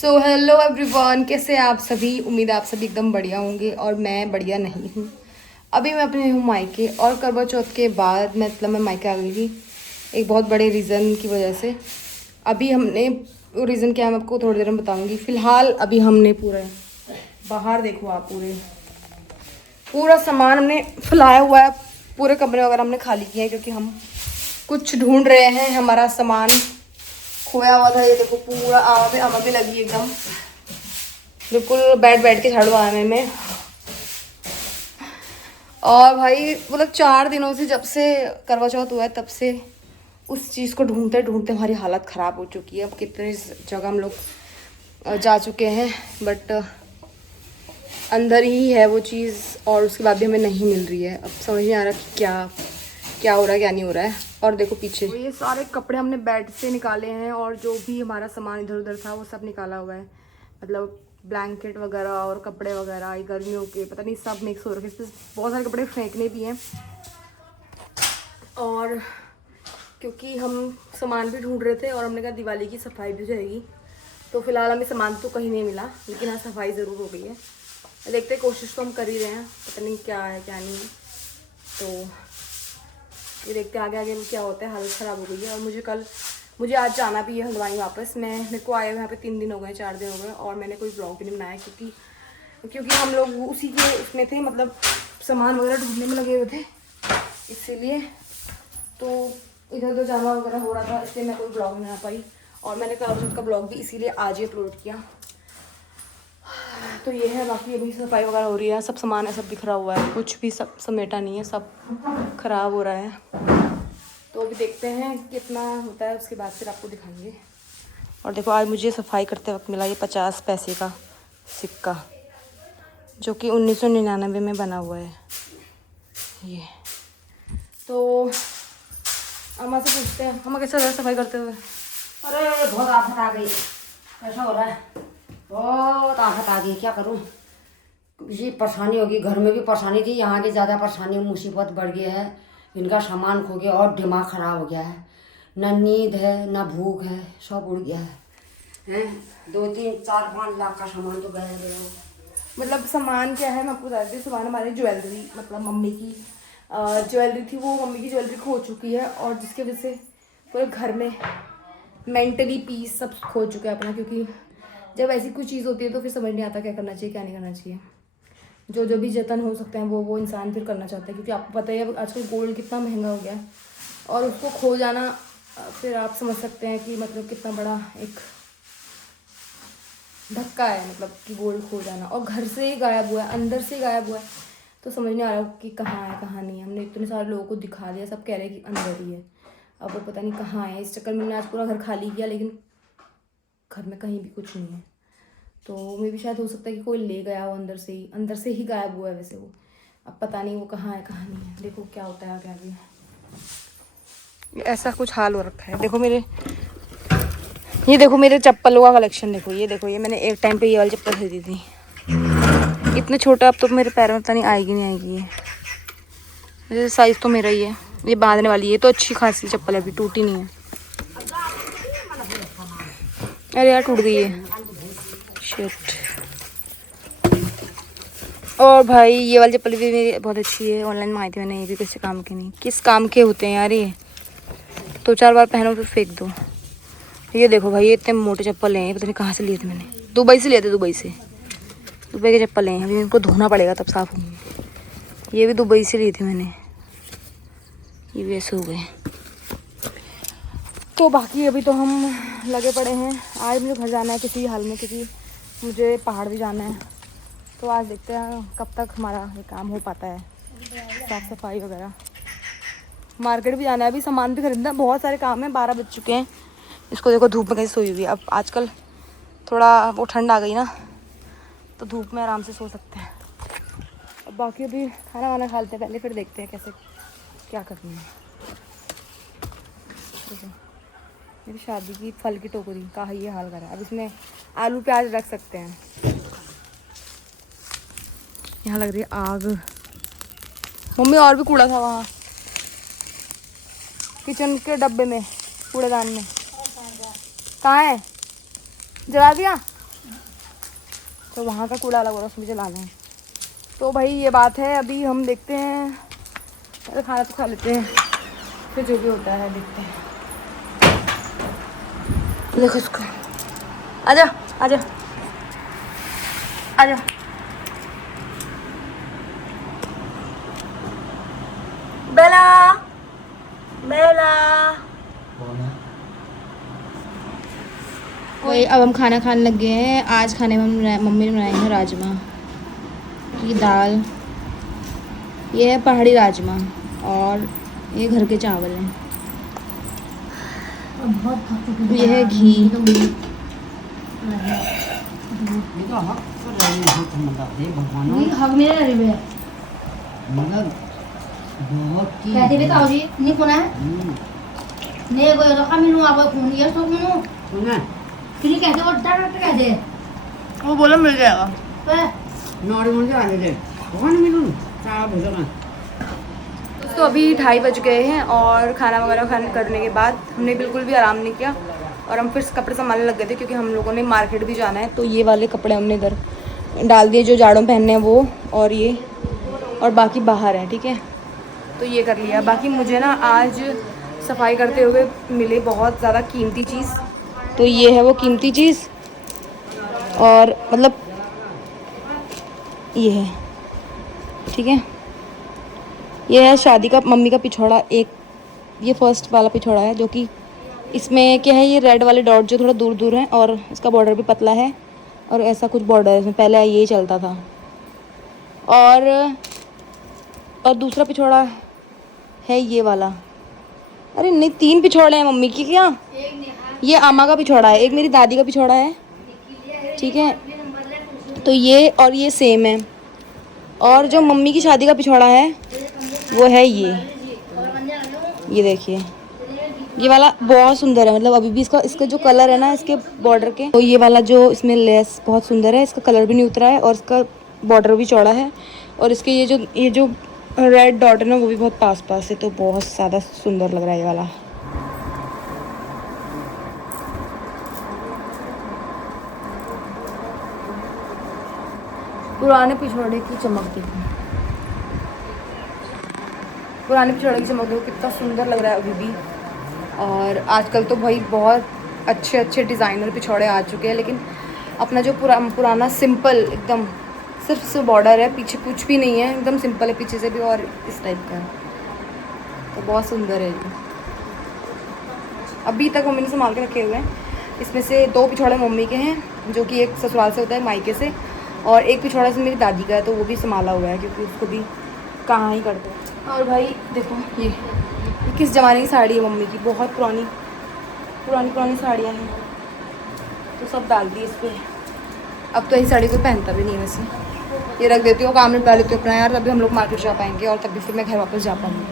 So hello everyone, कैसे हैं आप सभी। उम्मीद है आप सभी एकदम बढ़िया होंगे और मैं बढ़िया नहीं हूँ। अभी मैं अपने हूँ मायके और करवा चौथ के बाद मैं मायके आ गई थी एक बहुत बड़े रीज़न की वजह से। अभी हमने वो रीज़न क्या है मैं आपको थोड़ी देर में बताऊँगी। फ़िलहाल अभी हमने पूरा बाहर देखो आप पूरा सामान हमने फैलाया हुआ है। पूरे कमरे वगैरह हमने खाली किए हैं क्योंकि हम कुछ ढूंढ रहे हैं। हमारा सामान खोया हुआ था। ये देखो पूरा आवा भी लगी एकदम, बिल्कुल बैठ बैठ के झाड़ू आने में। और भाई मतलब 4 दिनों से, जब से करवा चौथ हुआ है तब से उस चीज़ को ढूंढते ढूंढते हमारी हालत ख़राब हो चुकी है। अब कितने जगह हम लोग जा चुके हैं बट अंदर ही है वो चीज़ और उसके बाद भी हमें नहीं मिल रही है। अब समझ नहीं आ रहा कि क्या क्या हो रहा है क्या नहीं हो रहा है। और देखो पीछे तो ये सारे कपड़े हमने बेड से निकाले हैं और जो भी हमारा सामान इधर उधर था वो सब निकाला हुआ है। मतलब ब्लैंकेट वगैरह और कपड़े वगैरह गर्मियों के पता नहीं सब मिक्स हो रखे हैं। इसमें बहुत सारे कपड़े फेंकने भी हैं और क्योंकि हम सामान भी ढूंढ रहे थे और हमने कहा दिवाली की सफाई भी हो जाएगी। तो फिलहाल हमें सामान तो कहीं नहीं मिला, लेकिन हाँ सफाई ज़रूर हो गई है। देखते कोशिश तो हम कर ही रहे हैं, पता नहीं क्या है क्या नहीं है। तो ये देखते आगे आगे क्या होता है। हालत ख़राब हो गई है और मुझे आज जाना भी है हल्द्वानी वापस। मेरे को आए हुए यहाँ पे 3 दिन हो गए 4 दिन हो गए और मैंने कोई ब्लॉग भी नहीं बनाया क्योंकि हम लोग उसी के उसमें थे, मतलब सामान वगैरह ढूंढने में लगे हुए थे इसीलिए। तो इधर उधर जाना वगैरह हो रहा था इसलिए मैं कोई ब्लॉग नहीं बना पाई। और मैंने करवा का ब्लॉग भी इसीलिए आज ही अपलोड किया। तो ये है, बाकी अभी सफाई वगैरह हो रही है। सब सामान है सब बिखरा हुआ है, कुछ भी सब समेटा नहीं है, सब ख़राब हो रहा है। तो अभी देखते हैं कितना होता है, उसके बाद फिर आपको दिखाएंगे। और देखो आज मुझे सफाई करते वक्त मिला ये 50 पैसे का सिक्का जो कि 1999 में बना हुआ है ये। तो अम्मा से पूछते हैं, अम्मा कैसा हो रहा है सफाई करते हुए। अरे बहुत आफत आ गई, ऐसा हो रहा है, बहुत आफत आ गई, क्या करूं। ये परेशानी होगी, घर में भी परेशानी थी, यहाँ की ज़्यादा परेशानी मुसीबत बढ़ गई है। इनका सामान खो गया और दिमाग ख़राब हो गया है। ना नींद है ना भूख है, सब उड़ गया है। हैं 2 3 4 5 लाख का सामान तो गया गया। मतलब सामान क्या है मैं आपको बता देती हूँ। सामान हमारी ज्वेलरी, मतलब मम्मी की ज्वेलरी थी, वो मम्मी की ज्वेलरी खो चुकी है और जिसकी वजह से पूरे घर में मेंटली पीस सब खो चुका है अपना। क्योंकि जब ऐसी कोई चीज़ होती है तो फिर समझ नहीं आता क्या करना चाहिए क्या नहीं करना चाहिए। जो भी जतन हो सकते हैं वो इंसान फिर करना चाहता है, क्योंकि आपको पता है आजकल गोल्ड कितना महंगा हो गया है और उसको खो जाना फिर आप समझ सकते हैं कि मतलब कितना बड़ा एक धक्का है। मतलब कि गोल्ड खो जाना और घर से ही गायब हुआ है, अंदर से ही गायब हुआ है। तो समझ नहीं आ रहा कि कहाँ है कहाँ नहीं है। हमने इतने सारे लोगों को दिखा दिया, सब कह रहे हैं कि अंदर ही है। अब वो पता नहीं कहाँ है। इस चक्कर में मैंने आज पूरा घर खाली किया लेकिन घर में कहीं भी कुछ नहीं है। तो मे भी शायद हो सकता है कि कोई ले गया हो, अंदर से ही गायब हुआ है वैसे वो। अब पता नहीं वो कहाँ है कहाँ नहीं है। देखो क्या होता है आगे आगे। ऐसा कुछ हाल हो रखा है। ये देखो मेरे चप्पलों का कलेक्शन देखो। ये देखो, ये मैंने एक टाइम पे ये वाली चप्पल खरीदी थी, इतने छोटा। अब तो मेरे पैर में पता नहीं आएगी नहीं आएगी ये। वैसे साइज़ तो मेरा ही है। ये बांधने वाली है, ये तो अच्छी खासी चप्पल है, अभी टूटी नहीं है। अरे यार टूट गई है, शिट। और भाई ये वाली चप्पल भी मेरी बहुत अच्छी है, ऑनलाइन मंगाई थी मैंने। ये भी किसी काम के नहीं, किस काम के होते हैं यार ये। 2 4 बार पहनो फिर फेंक दो। ये देखो भाई, ये इतने मोटे चप्पल हैं, पता नहीं कहाँ से लिए थे मैंने। दुबई से लिए थे, दुबई के चप्पल हैं। अभी इनको धोना पड़ेगा तब साफ़ होंगे। ये भी दुबई से ली थी मैंने, ये भी ऐसे हो गए। तो बाकी अभी तो हम लगे पड़े हैं। आज मुझे घर जाना है किसी हाल में, क्योंकि मुझे पहाड़ भी जाना है। तो आज देखते हैं कब तक हमारा ये काम हो पाता है, साफ़ सफाई वगैरह। मार्केट भी जाना है, अभी सामान भी खरीदना है, बहुत सारे काम हैं। 12 बज चुके हैं। इसको देखो धूप में कैसे सोई हुई है। अब आजकल थोड़ा वो ठंड आ गई ना, तो धूप में आराम से सो सकते हैं। अब बाकी अभी खाना वाना खा लेते हैं पहले, फिर देखते हैं कैसे क्या करनी है। मेरी शादी की फल की टोकरी का ये हाल करा है। अब इसमें आलू प्याज रख सकते हैं। यहाँ लग रही है आग। मम्मी और भी कूड़ा था वहाँ किचन के डब्बे में, कूड़ेदान में। कहाँ है, जला दिया? तो वहाँ का कूड़ा अलग होगा, उसमें जलाना है। तो भाई ये बात है। अभी हम देखते हैं, पहले खाना तो खा लेते हैं, फिर जो भी होता है देखते हैं। देखो इसको, आजा आजा आजा। बेला बेला। वही अब हम खाना खाने लग गए हैं। आज खाने में मम्मी ने बनाए हैं राजमा की दाल, ये है पहाड़ी राजमा, और ये घर के चावल हैं, ये है घी। वो बोला मिल जाएगा। तो अभी 2:30 बज गए हैं और खाना वगैरह करने के बाद हमने बिल्कुल भी आराम नहीं किया और हम फिर कपड़े संभालने लग गए थे, क्योंकि हम लोगों ने मार्केट भी जाना है। तो ये वाले कपड़े हमने इधर डाल दिए जो जाड़ों पहनने हैं वो, और ये, और बाकी बाहर है, ठीक है। तो ये कर लिया। बाकी मुझे ना आज सफाई करते हुए मिले बहुत ज़्यादा कीमती चीज़। तो ये है वो कीमती चीज़, और मतलब ये है, ठीक है। ये है शादी का मम्मी का पिछौड़ा, एक ये फर्स्ट वाला पिछौड़ा है, जो कि इसमें क्या है, ये रेड वाले डॉट जो थोड़ा दूर दूर हैं, और इसका बॉर्डर भी पतला है, और ऐसा कुछ बॉर्डर है इसमें, पहले ये चलता था। और दूसरा पिछौड़ा है ये वाला। अरे नहीं, 3 पिछौड़े हैं मम्मी की क्या। ये आमा का पिछौड़ा है, एक मेरी दादी का पिछौड़ा है, ठीक है। तो ये और ये सेम है। और जो मम्मी की शादी का पिछौड़ा है वो है ये देखिए, ये वाला बहुत सुंदर है। मतलब अभी भी इसका जो कलर है ना, इसके बॉर्डर के, तो ये वाला जो इसमें लेस बहुत सुंदर है, इसका कलर भी नहीं उतरा है, और इसका बॉर्डर भी चौड़ा है, और इसके ये जो रेड डॉट है ना, वो भी बहुत पास पास है, तो बहुत ज़्यादा सुंदर लग रहा है ये वाला। पुराने पिछौड़े की चमक देखो, पुराने पिछौड़े की चमक देखो, कितना सुंदर लग रहा है अभी भी। और आजकल तो भाई बहुत अच्छे अच्छे डिज़ाइनर पिछौड़े आ चुके हैं, लेकिन अपना जो पुराना सिंपल एकदम सिर्फ बॉर्डर है, पीछे कुछ भी नहीं है, एकदम सिंपल है पीछे से भी, और इस टाइप का है, तो बहुत सुंदर है ये। अभी तक मम्मी ने संभाल के रखे हुए हैं। इसमें से 2 पिछौड़े मम्मी के हैं, जो कि एक ससुराल से होता है, मायके से, और एक पिछौड़ा से मेरी दादी का है, तो वो भी संभाला हुआ है, क्योंकि उसको भी कहाँ ही करते हैं। और भाई देखो ये किस ज़माने की साड़ी है मम्मी की, बहुत पुरानी साड़ियाँ हैं, तो सब डाल दी इस पर। अब तो यही साड़ी कोई पहनता भी नहीं है वैसे, ये रख देती हूँ, काम निपटा लेती हूँ अपना यार, तभी हम लोग मार्केट जा पाएंगे, और तभी फिर मैं घर वापस जा पाऊँगी।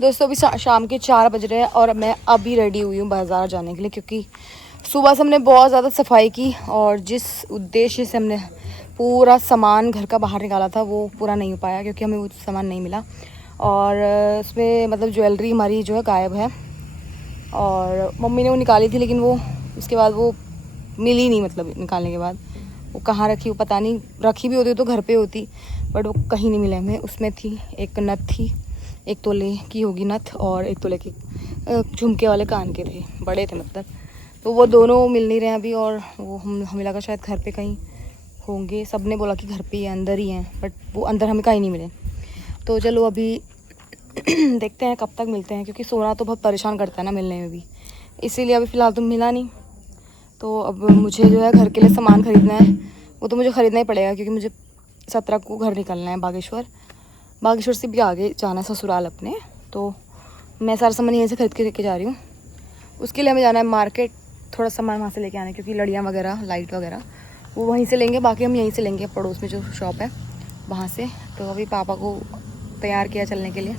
दोस्तों अभी शाम के 4 बज रहे हैं, और मैं अभी रेडी हुई हूँ बाज़ार जाने के लिए, क्योंकि सुबह से हमने बहुत ज़्यादा सफाई की, और जिस उद्देश्य से हमने पूरा सामान घर का बाहर निकाला था वो पूरा नहीं हो पाया, क्योंकि हमें वो सामान नहीं मिला। और उसमें मतलब ज्वेलरी हमारी जो है गायब है, और मम्मी ने वो निकाली थी, लेकिन वो उसके बाद वो मिली नहीं, मतलब निकालने के बाद वो कहाँ रखी वो पता नहीं, रखी भी होती तो घर पे होती, बट वो कहीं नहीं मिले हमें। उसमें थी एक नथ थी, 1 तोले की होगी नथ, और 1 तोले के झुमके वाले कान के थे, बड़े थे मतलब, तो वो दोनों मिल नहीं रहे अभी। और वो हमें लगा शायद घर पे कहीं होंगे, सब ने बोला कि घर पे ही अंदर ही हैं, बट वो अंदर हमें कहीं नहीं मिले। तो चलो अभी देखते हैं कब तक मिलते हैं, क्योंकि सोना तो बहुत परेशान करता है ना मिलने में भी, इसीलिए अभी फ़िलहाल तो मिला नहीं। तो अब मुझे जो है घर के लिए सामान ख़रीदना है, वो तो मुझे ख़रीदना ही पड़ेगा, क्योंकि मुझे 17 को घर निकलना है बागेश्वर से भी आगे जाना है ससुराल अपने, तो मैं सारा सामान यहीं से खरीद के लेके जा रही हूँ। उसके लिए हमें जाना है मार्केट, थोड़ा सामान वहाँ से लेके आना है, क्योंकि लड़ियाँ वगैरह लाइट वगैरह वो वहीं से लेंगे, बाकी हम यहीं से लेंगे पड़ोस में जो शॉप है वहाँ से। तो अभी पापा को तैयार किया चलने के लिए,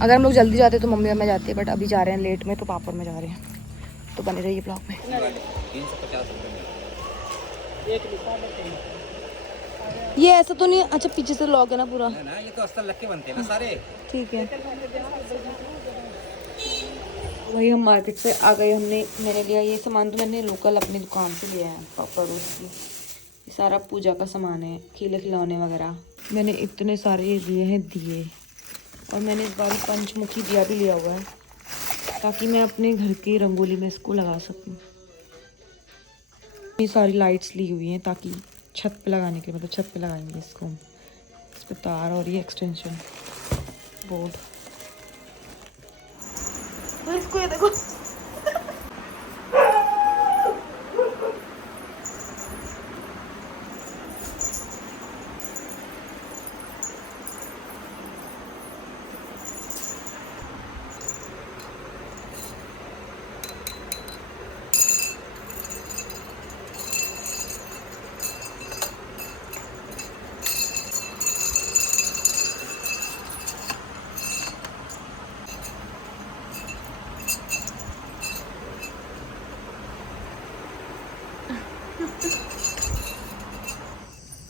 अगर हम लोग जल्दी जाते तो मम्मी और मैं जाती है, बट अभी जा रहे हैं लेट में, तो पापा और मैं जा रहे हैं, तो बने रहिए ब्लॉग में। ये ऐसा तो नहीं, अच्छा पीछे से लॉक है ना पूरा, ये तो अस्तर लग के बनते हैं ना सारे, ठीक है। वही हम मार्केट से आ गए। मैंने लिया ये सामान, तो मैंने लोकल अपनी दुकान से लिया है, पड़ोस की। ये सारा पूजा का सामान है, खिले खिलौने वगैरह। मैंने इतने सारे लिए हैं दिए, और मैंने इस बार पंचमुखी दिया भी लिया हुआ है, ताकि मैं अपने घर की रंगोली में इसको लगा सकूं। ये सारी लाइट्स ली हुई हैं ताकि छत पे लगाने के, मतलब छत पे लगाएंगे इसको। इस पे तार और ये एक्सटेंशन बोर्ड। तो इसको ये देखो,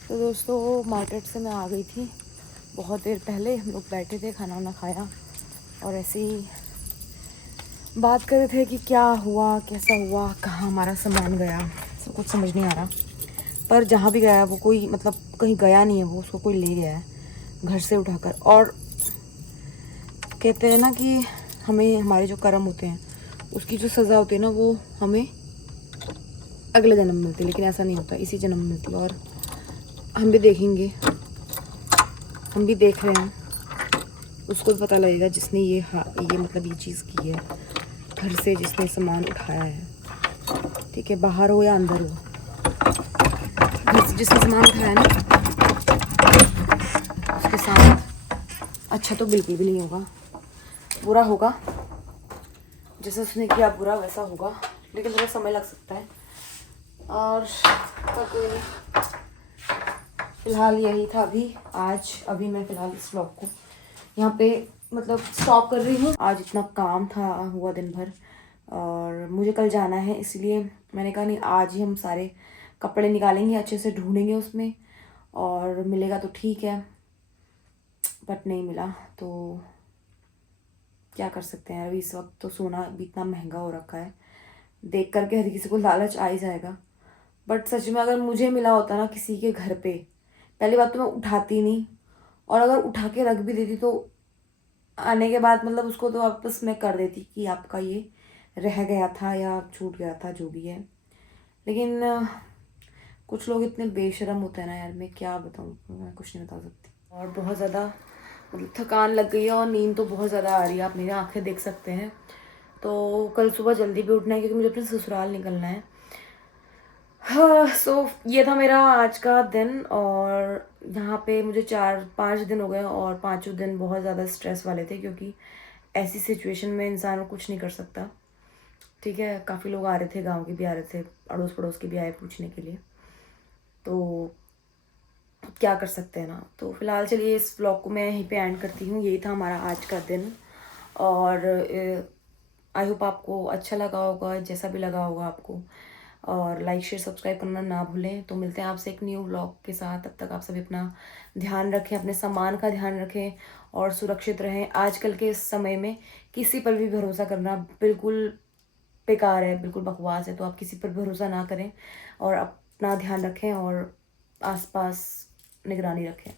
तो दोस्तों मार्केट से मैं आ गई थी बहुत देर पहले। हम लोग बैठे थे, खाना वाना खाया, और ऐसे ही बात कर रहे थे कि क्या हुआ, कैसा हुआ, कहाँ हमारा सामान गया। सब कुछ समझ नहीं आ रहा, पर जहाँ भी गया वो कोई, मतलब कहीं गया नहीं है वो, उसको कोई ले गया है घर से उठाकर। और कहते हैं ना कि हमें हमारे जो कर्म होते हैं उसकी जो सज़ा होती है ना, वो हमें अगले जन्म में मिलती है, लेकिन ऐसा नहीं होता, इसी जन्म में मिलती है। और हम भी देखेंगे, हम भी देख रहे हैं, उसको भी पता लगेगा जिसने ये मतलब ये चीज़ की है, घर से जिसने सामान उठाया है, ठीक है, बाहर हो या अंदर हो, घर से जिसने सामान उठाया ना, उसके साथ अच्छा तो बिल्कुल भी नहीं होगा, बुरा होगा। जैसे उसने किया बुरा वैसा होगा, लेकिन थोड़ा समय लग सकता है। और पर कोई नहीं, फिलहाल यही था अभी मैं फ़िलहाल इस व्लॉग को यहाँ पे मतलब स्टॉप कर रही हूँ। आज इतना काम था हुआ दिन भर, और मुझे कल जाना है, इसलिए मैंने कहा नहीं, आज ही हम सारे कपड़े निकालेंगे, अच्छे से ढूंढेंगे उसमें, और मिलेगा तो ठीक है, बट नहीं मिला तो क्या कर सकते हैं। अभी इस वक्त तो सोना भी इतना महंगा हो रखा है, देख करके हर किसी को लालच आ ही जाएगा। बट सच में अगर मुझे मिला होता ना किसी के घर पे, पहली बात तो मैं उठाती नहीं, और अगर उठा के रख भी देती तो आने के बाद मतलब उसको तो वापस मैं कर देती कि आपका ये रह गया था या छूट गया था, जो भी है। लेकिन कुछ लोग इतने बेशरम होते हैं ना यार, मैं क्या बताऊँ, मैं कुछ नहीं बता सकती। और बहुत ज़्यादा मतलब थकान लग गई है, और नींद तो बहुत ज़्यादा आ रही है, आप मेरी आंखें देख सकते हैं। तो कल सुबह जल्दी भी उठना है, क्योंकि मुझे अपने ससुराल निकलना है। हाँ, सो ये था मेरा आज का दिन, और यहाँ पे मुझे 4-5 दिन हो गए, और पाँचों दिन बहुत ज़्यादा स्ट्रेस वाले थे, क्योंकि ऐसी सिचुएशन में इंसान कुछ नहीं कर सकता, ठीक है। काफ़ी लोग आ रहे थे, गांव के भी आ रहे थे, अड़ोस पड़ोस के भी आए पूछने के लिए, तो क्या कर सकते हैं ना। तो फिलहाल चलिए इस ब्लॉग को मैं यहीं पे एंड करती हूँ। यही था हमारा आज का दिन, और आई होप आपको अच्छा लगा होगा, जैसा भी लगा होगा आपको, और लाइक शेयर सब्सक्राइब करना ना भूलें। तो मिलते हैं आपसे एक न्यू व्लॉग के साथ, तब तक आप सभी अपना ध्यान रखें, अपने सामान का ध्यान रखें, और सुरक्षित रहें। आजकल के इस समय में किसी पर भी भरोसा करना बिल्कुल बेकार है, बिल्कुल बकवास है, तो आप किसी पर भरोसा ना करें, और अपना ध्यान रखें, और आसपास निगरानी रखें।